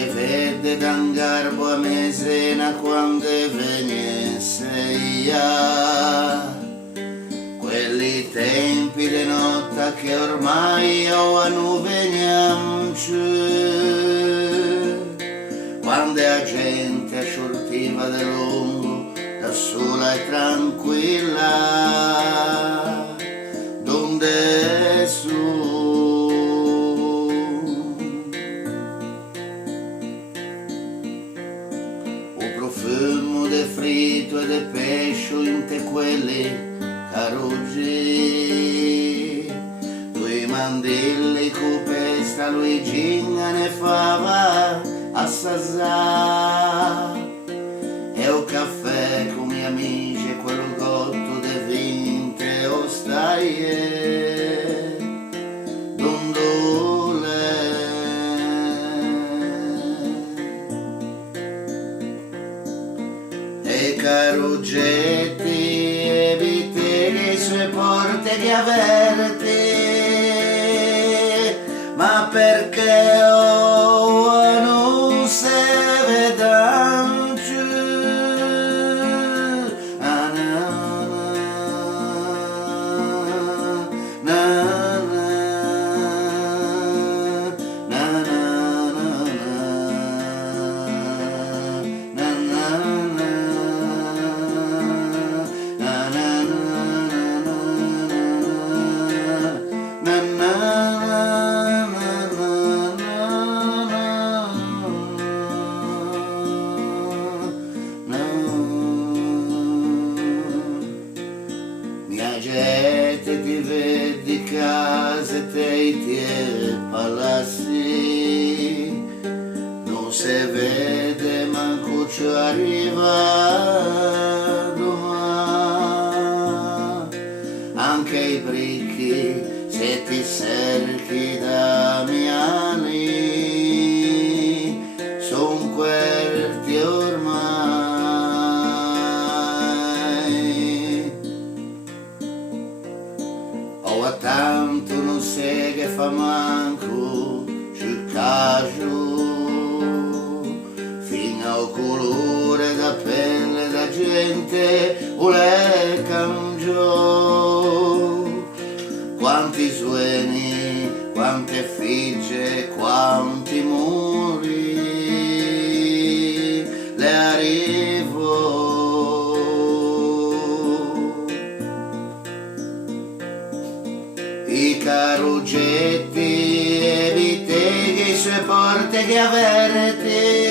che vede dan garbo a mesena quando venisse ia. Quelli tempi de notte che ormai ho non veniam più, quando la gente asciortiva de lungo da sola e tranquilla donde su. O profumo de frito e de pesce in te quelli caruggi, due mandilli cupesta Luigina ne fava assaggiare, e o caffè con miei amici quello gotto de vinte o staie dondole. E caruggetti sue porte di averti, ma perché non si vedan più. Na, na, na, na, na, na, na, na, gente ti vedi case, teiti e palassi, non si vede manco ci arriva domani, anche i bricchi se ti cerchi da miani son querti ormai. O tanto non sei che fa manco sul caso, fino al colore da pelle da gente o le cangiò. Quanti suoni, quante figge, quanti muri le arrivo. I caruggetti e i sue porte che averti,